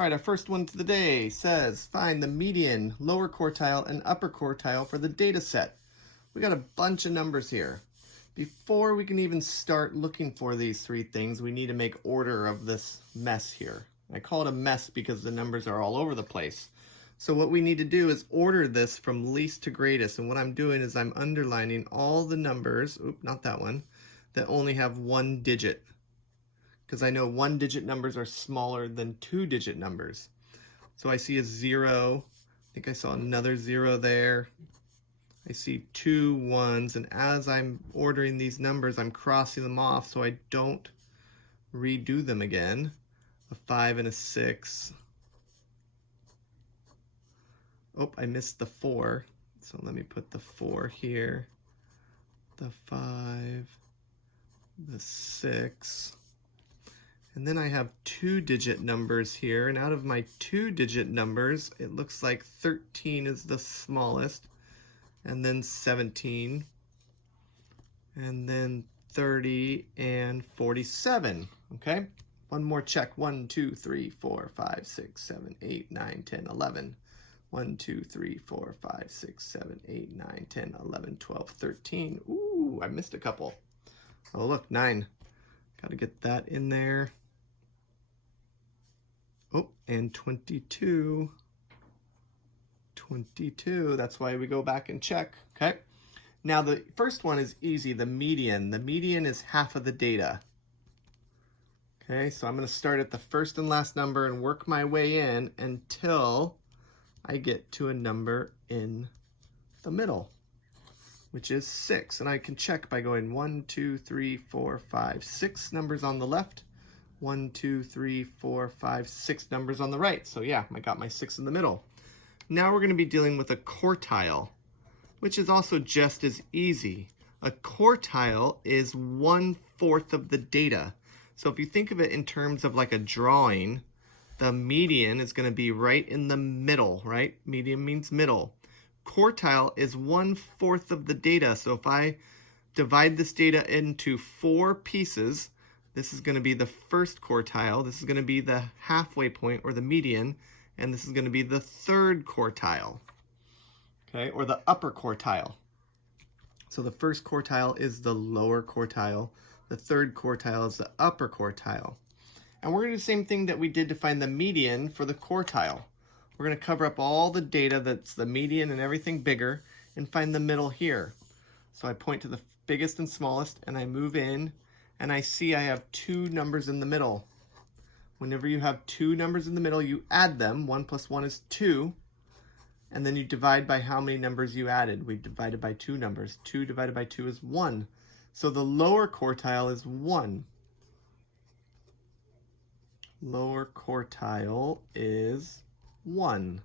All right, our first one to the day says, find the median, lower quartile, and upper quartile for the data set. We got a bunch of numbers here. Before we can even start looking for these three things, we need to make order of this mess here. I call it a mess because the numbers are all over the place. So what we need to do is order this from least to greatest. And what I'm doing is I'm underlining all the numbers, not that one, that only have one digit. Because I know one-digit numbers are smaller than two-digit numbers. So I see a 0. I think I saw another 0 there. I see 2 1s, and as I'm ordering these numbers, I'm crossing them off so I don't redo them again. A 5 and a 6. Oh, I missed the 4. So let me put the 4 here. The 5, the 6. And then I have two-digit numbers here, and out of my two-digit numbers, it looks like 13 is the smallest, and then 17, and then 30 and 47, okay? One more check. 1, 2, 3, 4, 5, 6, 7, 8, 9, 10, 11. 1, 2, 3, 4, 5, 6, 7, 8, 9, 10, 11, 12, 13. Ooh, I missed a couple. Oh, look, 9. Got to get that in there. Oh, and 22. 22, that's why we go back and check, okay? Now the first one is easy, the median. The median is half of the data. Okay, so I'm gonna start at the first and last number and work my way in until I get to a number in the middle, which is 6. And I can check by going 1, 2, 3, 4, 5, 6 numbers on the left. 1, 2, 3, 4, 5, 6 numbers on the right. So yeah, I got my 6 in the middle. Now we're going to be dealing with a quartile, which is also just as easy. A quartile is 1/4 of the data. So if you think of it in terms of like a drawing, the median is going to be right in the middle, right? Median means middle. Quartile is 1/4 of the data. So if I divide this data into 4 pieces, this is going to be the first quartile, this is going to be the halfway point or the median, and this is going to be the third quartile, okay, or the upper quartile. So the first quartile is the lower quartile, the third quartile is the upper quartile. And we're going to do the same thing that we did to find the median for the quartile. We're going to cover up all the data that's the median and everything bigger and find the middle here. So I point to the biggest and smallest and I move in, and I see I have 2 numbers in the middle. Whenever you have 2 numbers in the middle, you add them. 1 plus 1 is 2. And then you divide by how many numbers you added. We divided by 2 numbers. 2 divided by 2 is 1. So the lower quartile is 1. Lower quartile is 1.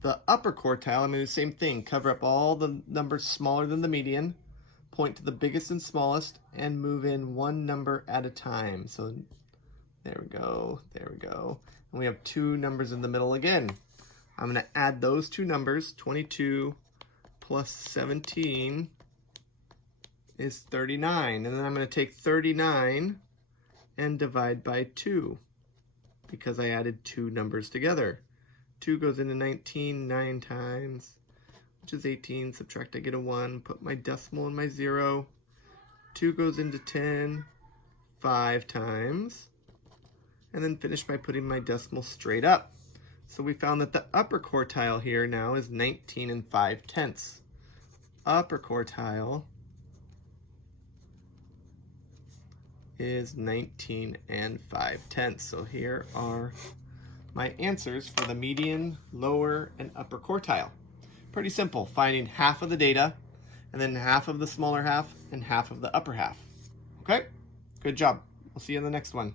The upper quartile, I'm going to do the same thing. Cover up all the numbers smaller than the median. Point to the biggest and smallest and move in 1 number at a time. So there we go, there we go. And we have 2 numbers in the middle again. I'm going to add those 2 numbers. 22 plus 17 is 39. And then I'm going to take 39 and divide by 2 because I added 2 numbers together. 2 goes into 19 9 times, which is 18. Subtract, I get a 1. Put my decimal in my 0. 2 goes into 10 5 times. And then finish by putting my decimal straight up. So we found that the upper quartile here now is 19 and 5/10. Upper quartile is 19 and 5/10. So here are my answers for the median, lower, and upper quartile. Pretty simple, finding half of the data, and then half of the smaller half, and half of the upper half. Okay? Good job. We'll see you in the next one.